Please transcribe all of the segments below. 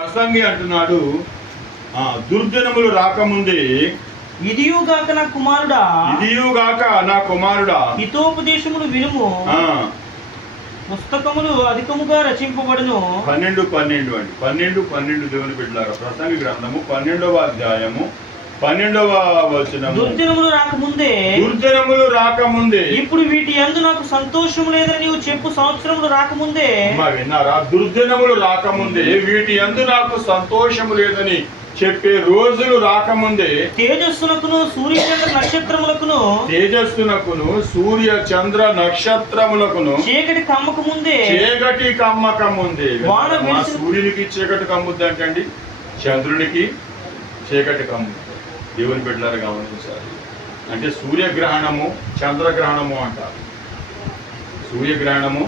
ప్రసంగి అంటున్నాడు, దుర్జనములు రాకముందే ఇదియుగాక నా కుమారుడా, ఇదియుగాక నా కుమారుడా, హితోపదేశములు వినుము. పుస్తకములు అధికముగా రచింపబడును. 12 అండి. 12 దేవుని బిడ్డలారా, ప్రసంగి గ్రంథము 12వ అధ్యాయము 12వ వచనము. దుర్జనములు రాకముందే ఇప్పుడు వీటి యందు నాకు సంతోషము లేదని నీవు చెప్పు సంవత్సరములు రాకముందే. విన్నారా? దుర్జనములు రాకముందే, వీటి యందు నాకు సంతోషము లేదని చెప్పే రోజులు రాకముందే, తేజస్సునకును సూర్య చంద్ర నక్షత్రములకును సూర్య చంద్ర నక్షత్రములకును చీకటి కమ్మక ముందే, సూర్యునికి చీకటి కమ్ముద్ది అంటండి, చంద్రునికి చీకటి కమ్ము. దేవుని బిడ్డలారా గమనించాలి. అంటే సూర్యగ్రహణము చంద్రగ్రహణము అంటారు. సూర్యగ్రహణము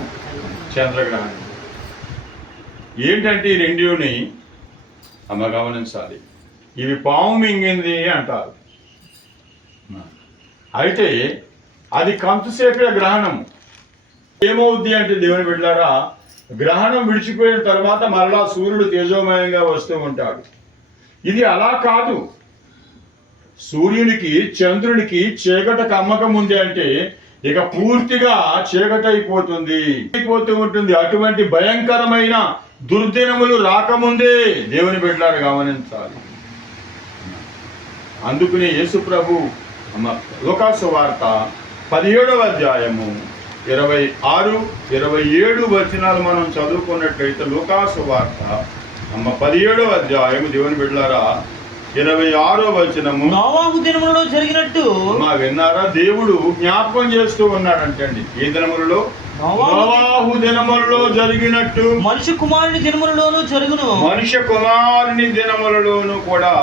చంద్రగ్రహణము ఏంటంటే ఈ రెండుని గమనించాలి. ఇవి పాము మింగింది అంటారు. అయితే అది కొంతసేపే గ్రహణం. ఏమవుద్ది అంటే దేవుని బిడ్డలారా, గ్రహణం విడిచిపోయిన తర్వాత మరలా సూర్యుడు తేజోమయంగా వస్తూ ఉంటాడు. ఇది అలా కాదు. సూర్యునికి చంద్రునికి చీకటి కమ్మకం ఉంది అంటే ఇక పూర్తిగా చీకటి అయిపోతూ ఉంటుంది. అటువంటి భయంకరమైన దుర్దినములు రాకముందే దేవుని బిడ్డలారా గమనించాలి. అందుకనే యేసు ప్రభు లూకాసు వార్త 17వ అధ్యాయము 26, 27 వచనాలు మనం చదువుకున్నట్లయితే, లూకాసు వార్త 17వ అధ్యాయము దేవుని బిడ్డలారా 26వ వచనము. నోవాహు దినములలో జరిగినట్టు విన్నారా? దేవుడు జ్ఞాపకం చేస్తూ ఉన్నాడంటండి. ఏ దినములలో? నోవాహు దినములలో జరిగినట్టు మనుష్య కుమారుని దినములలోనూ జరుగును. మనుష్య కుమారుని దినములలోనూ కూడా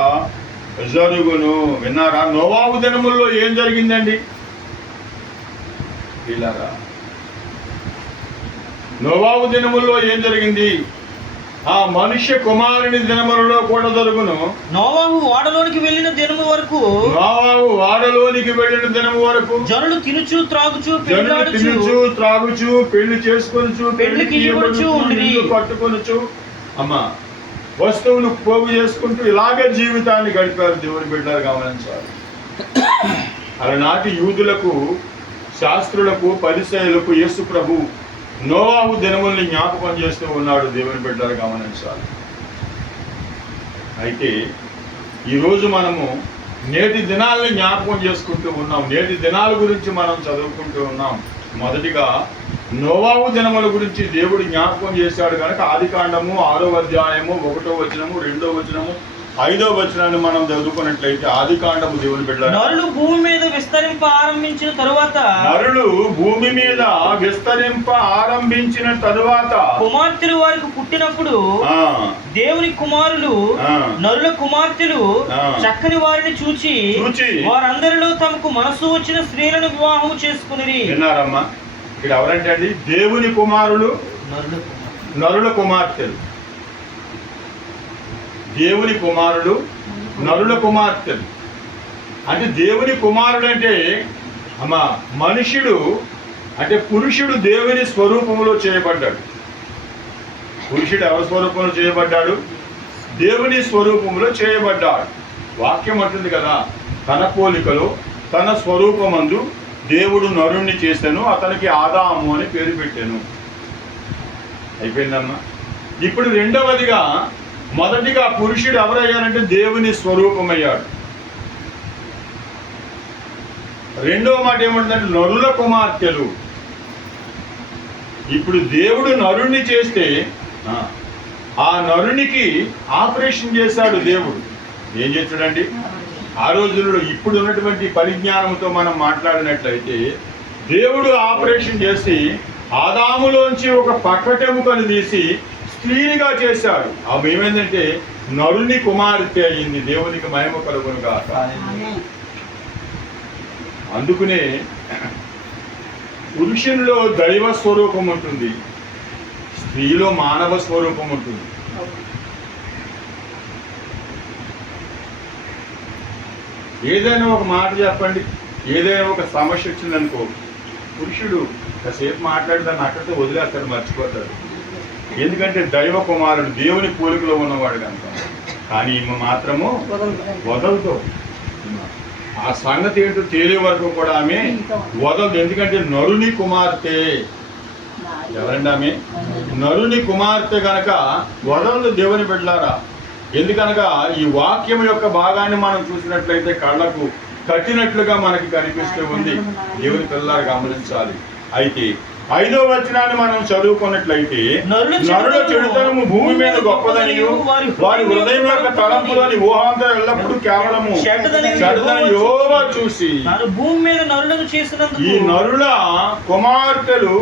జరుగును. విన్నారా? నోవాహు దినములలో ఏం జరిగిందండి? ఇలారా, నోవాహు దినములలో ఏం జరిగింది? ఆ మనుష్య కుమారుని దినములలో కూడా జరుగును. నోవాహు ఓడలోనికి వెళ్ళిన దినము వరకు, జనులు తినుచు త్రాగుచు పెళ్లి చేసుకొనుచు పట్టుకొనుచు వస్తువులు పోగు చేసుకుంటూ ఇలాగే జీవితాన్ని గడిపారు. దేవుని బిడ్డలు గమనించాలి. అలనాటి యూదులకు, శాస్త్రులకు, పరిసయ్యులకు యేసు ప్రభు నోవాహు దినముల్ని జ్ఞాపకం చేస్తూ ఉన్నాడు. దేవుని బిడ్డలు గమనించాలి. అయితే ఈరోజు మనము నేటి దినాలని జ్ఞాపకం చేసుకుంటూ ఉన్నాం. నేటి దినాల గురించి మనం చదువుకుంటూ ఉన్నాం. మొదటిగా నోవాహు దినముల గురించి దేవుడు జ్ఞాపకం చేశాడు కనుక ఆదికాండము 6వ అధ్యాయము 1వ వచనము, 2వ వచనము, 5వ వచనాన్ని మనం చదువుకున్నట్లయితే, ఆదికాండము దేవుని బిడ్డలారా, నరులు భూమి మీద విస్తరింప ఆరంభించిన తరువాత కుమార్తెలు వారికి పుట్టినప్పుడు దేవుని కుమారులు నరుల కుమార్తెలు చక్కని వారిని చూచి వారందరిలో తమకు మనసు వచ్చిన స్త్రీలను వివాహం చేసుకుని. విన్నారమ్మా? ఇక్కడ ఎవరంటే అండి, దేవుని కుమారులు నరుల కుమార్తెలు. దేవుని కుమారుడు నరుల కుమార్తెలు. అంటే దేవుని కుమారుడు అంటే మనుష్యుడు, అంటే పురుషుడు దేవుని స్వరూపంలో చేయబడ్డాడు. పురుషుడు ఎవరి స్వరూపంలో చేయబడ్డాడు? దేవుని స్వరూపంలో చేయబడ్డాడు. వాక్యం అంటుంది కదా, తన పోలికలో తన స్వరూపమందు దేవుడు నరుణ్ణి చేశాను, అతనికి ఆదాము అని పేరు పెట్టాను. అయిపోయిందమ్మా. ఇప్పుడు రెండవదిగా, మొదటిగా పురుషుడు ఎవరయ్యారంటే దేవుని స్వరూపమయ్యాడు. రెండవ మాట ఏమంటుందంటే నరుల కుమార్తెలు. ఇప్పుడు దేవుడు నరుణ్ణి చేస్తే ఆ నరునికి ఆపరేషన్ చేశాడు దేవుడు. ఏం చేశాడండి? ఆ రోజుల్లో ఇప్పుడు ఉన్నటువంటి పరిజ్ఞానంతో మనం మాట్లాడినట్లయితే, దేవుడు ఆపరేషన్ చేసి ఆదాములోంచి ఒక పక్కటెముకను తీసి స్త్రీనిగా చేశాడు. ఆమె ఏమైందంటే నరుని కుమార్తె అయింది. దేవునికి మహిమ కలుగును గాక. అందుకనే పురుషునిలో దైవ స్వరూపం ఉంటుంది, స్త్రీలో మానవ స్వరూపం ఉంటుంది. ఏదైనా ఒక మాట చెప్పండి, ఏదైనా ఒక సమస్య వచ్చిందనుకో, పురుషుడు కాసేపు మాట్లాడి దాన్ని అక్కడితో వదిలేస్తాడు, మర్చిపోతాడు. ఎందుకంటే దైవ కుమారుడు దేవుని పోలికలో ఉన్నవాడు కనుక. కానీ ఈమె మాత్రము వదలదు. ఆ సంగతి ఏంటో తేలే వరకు కూడా ఆమె వదలదు. ఎందుకంటే నరుని కుమార్తె. ఎవరండి ఆమె? నరుని కుమార్తె గనక వదలదు దేవుని బిడ్డలారా. ఎందుకనగా ఈ వాక్యం యొక్క భాగాన్ని మనం చూసినట్లయితే కళ్ళకు కట్టినట్లుగా మనకి కనిపిస్తూ ఉంది. దేవుని పిల్లలు గమనించాలి. అయితే 5వ వచనాన్ని మనం చదువుకున్నట్లయితే, నరుల చెడుతనము భూమి మీద గొప్పదనియు వారి హృదయం యొక్క తలంపులోని ఊహాంతరం ఎల్లప్పుడూ కేవలము చెడ్డదని యెహోవా చూసి భూమి మీద నరులను చేసినందుకు ఈ నరుల కుమార్తెలు